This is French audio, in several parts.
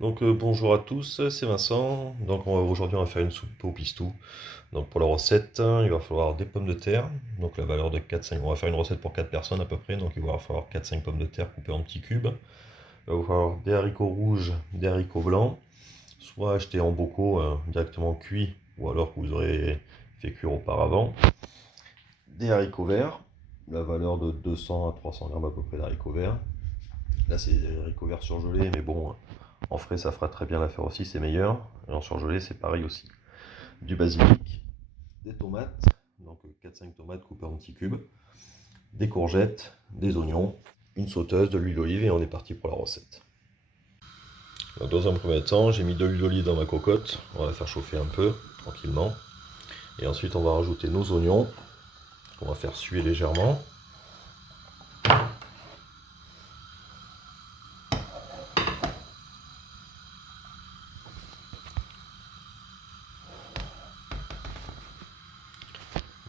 Bonjour à tous, c'est Vincent. Aujourd'hui on va faire une soupe au pistou. Donc pour la recette, il va falloir des pommes de terre. Donc la valeur de 4-5. On va faire une recette pour 4 personnes à peu près. Donc il va falloir 4-5 pommes de terre coupées en petits cubes. Il va falloir des haricots rouges, des haricots blancs. Soit achetés en bocaux directement cuits, ou alors que vous aurez fait cuire auparavant. Des haricots verts. La valeur de 200 à 300 grammes à peu près d'haricots verts. Là c'est des haricots verts surgelés, mais bon, en frais ça fera très bien l'affaire aussi, c'est meilleur. Et en surgelé c'est pareil aussi. Du basilic, des tomates, donc 4-5 tomates coupées en petits cubes, des courgettes, des oignons, une sauteuse, de l'huile d'olive et on est parti pour la recette. Dans un premier temps, j'ai mis de l'huile d'olive dans ma cocotte, on va la faire chauffer un peu tranquillement. Et ensuite on va rajouter nos oignons qu'on va faire suer légèrement.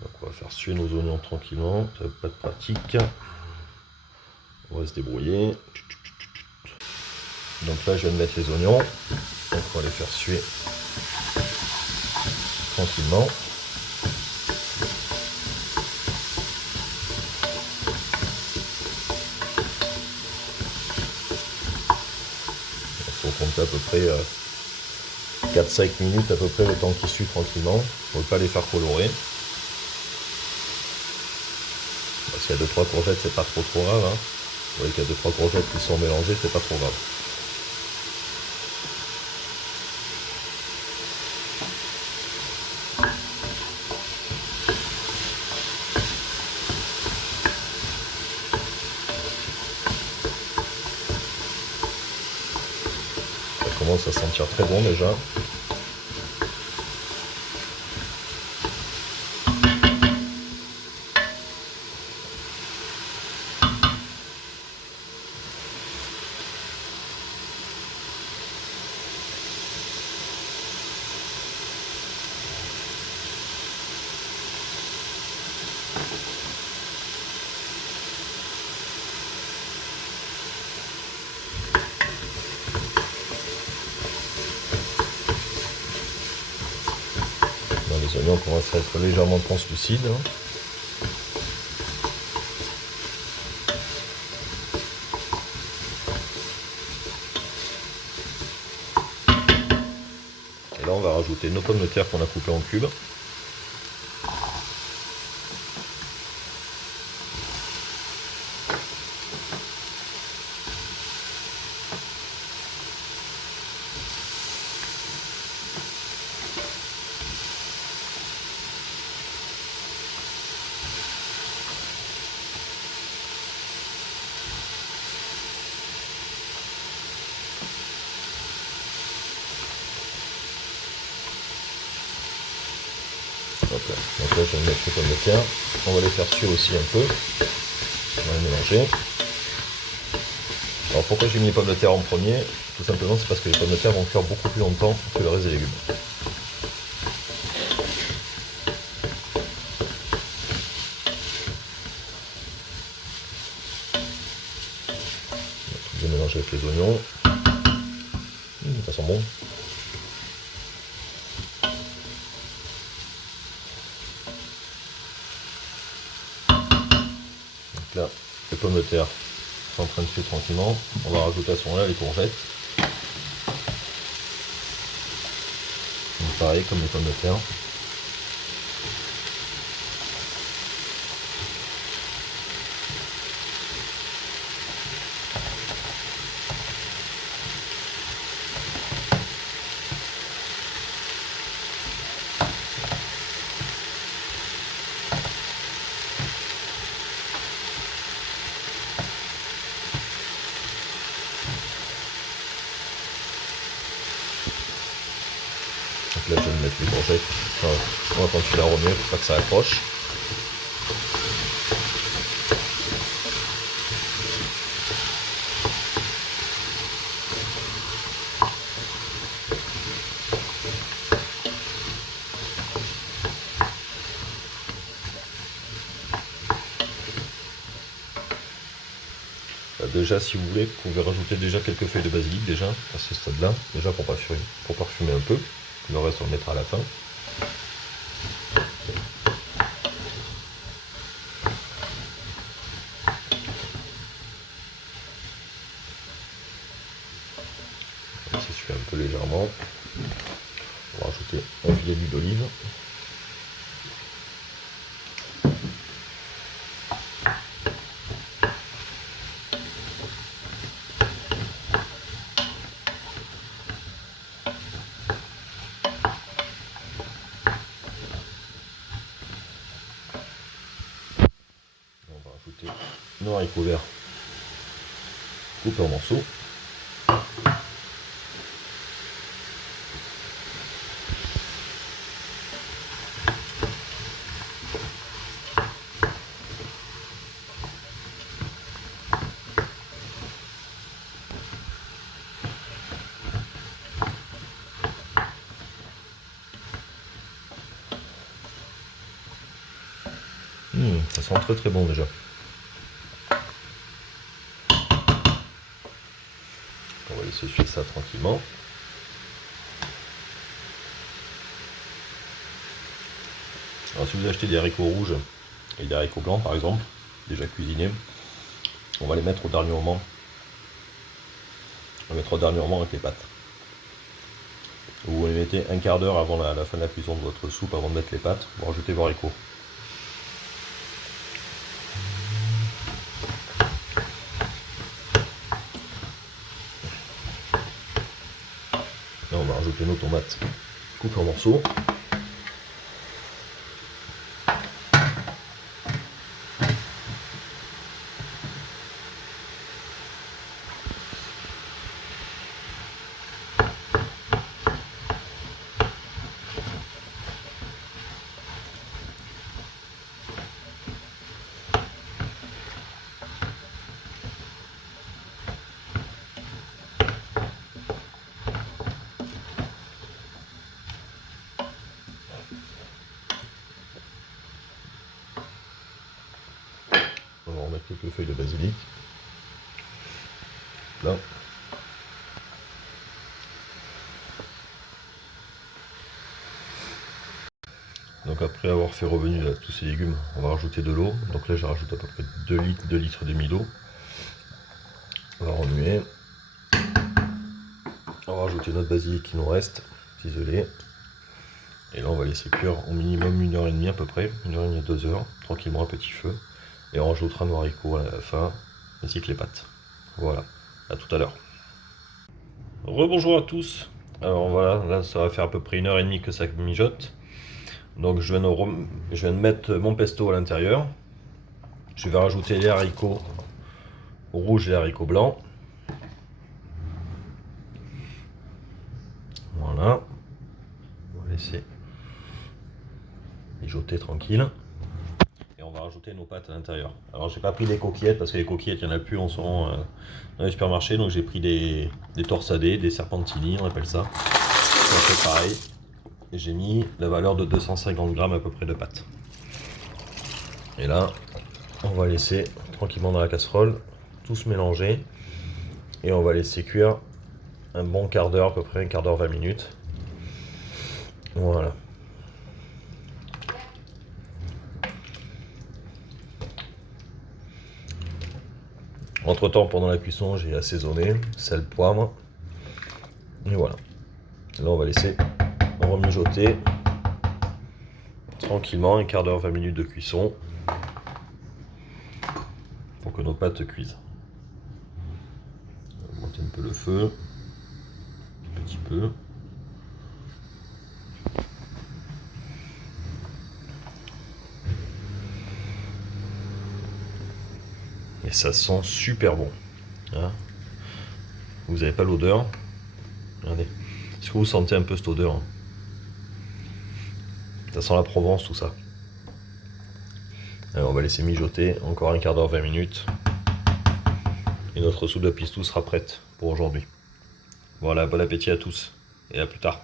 Donc on va faire suer nos oignons tranquillement, ça va pas être pratique. On va se débrouiller. Donc là je viens de mettre les oignons, donc on va les faire suer tranquillement. Il faut compter à peu près 4-5 minutes à peu près le temps qu'ils suent tranquillement. Il ne faut pas les faire colorer. S'il y a 2-3 courgettes, c'est pas trop grave. Hein. Vous voyez qu'il y a 2-3 courgettes qui sont mélangées, c'est pas trop grave. Ça commence à sentir très bon déjà. Les oignons commencent à être légèrement translucides. Hein. Et là on va rajouter nos pommes de terre qu'on a coupées en cubes. Donc là je vais mettre les pommes de terre. On va les faire suer aussi un peu. On va les mélanger. Alors pourquoi j'ai mis les pommes de terre en premier? Tout simplement c'est parce que les pommes de terre vont cuire beaucoup plus longtemps que le reste des légumes. Je vais mélanger avec les oignons. Ça sent bon. Donc là, les pommes de terre sont en train de cuire tranquillement. On va rajouter à ce moment-là les courgettes. Donc pareil comme les pommes de terre. Donc là je vais mettre les courgettes. On va continuer à remuer pour pas que ça accroche. déjà si vous voulez, vous pouvez rajouter déjà quelques feuilles de basilic déjà à ce stade-là, déjà pour parfumer un peu. Le reste on le mettra à la fin. Ça suffit un peu légèrement. On va rajouter un filet d'huile d'olive. On va rajouter nos haricots verts coupés en morceaux. Ça sent très très bon déjà. On va laisser suivre ça tranquillement. Alors si vous achetez des haricots rouges et des haricots blancs par exemple, déjà cuisinés, on va les mettre au dernier moment. On va mettre au dernier moment avec les pâtes. Vous les mettez un quart d'heure avant la fin de la cuisson de votre soupe, avant de mettre les pâtes, vous rajoutez vos haricots. Là on va rajouter nos tomates coupées en morceaux. On va remettre quelques feuilles de basilic. Là. Donc après avoir fait revenir là, tous ces légumes, on va rajouter de l'eau. Donc là je rajoute à peu près 2 litres et demi d'eau. On va remuer. On va rajouter notre basilic qui nous reste, ciselé. Et là on va laisser cuire au minimum 1h30 à peu près, 1h30 à 2h, tranquillement à petit feu. Et on rajoutera nos haricots à la fin, ainsi que les pâtes. Voilà, à tout à l'heure. Rebonjour à tous. Alors voilà, là ça va faire à peu près 1h30 que ça mijote. Donc je viens de mettre mon pesto à l'intérieur. Je vais rajouter les haricots rouges et les haricots blancs. Voilà. On va laisser mijoter tranquille. Et on va rajouter nos pâtes à l'intérieur. Alors j'ai pas pris des coquillettes parce que les coquillettes il n'y en a plus en ce moment dans les supermarchés. Donc j'ai pris des torsadés, des serpentini on appelle ça. C'est un peu pareil. Et j'ai mis la valeur de 250 grammes à peu près de pâtes. Et là on va laisser tranquillement dans la casserole tout se mélanger. Et on va laisser cuire un bon quart d'heure, à peu près un quart d'heure 20 minutes. Voilà. Entre temps, pendant la cuisson, j'ai assaisonné, sel, poivre. Et voilà. Là, on va laisser remijoter tranquillement, un quart d'heure, 20 minutes de cuisson pour que nos pâtes cuisent. On va monter un peu le feu, un petit peu. Et ça sent super bon. Hein, vous n'avez pas l'odeur. Regardez. Est-ce que vous sentez un peu cette odeur, hein? Ça sent la Provence tout ça. Alors on va laisser mijoter encore un quart d'heure, 20 minutes. Et notre soupe de pistou sera prête pour aujourd'hui. Voilà, bon appétit à tous et à plus tard.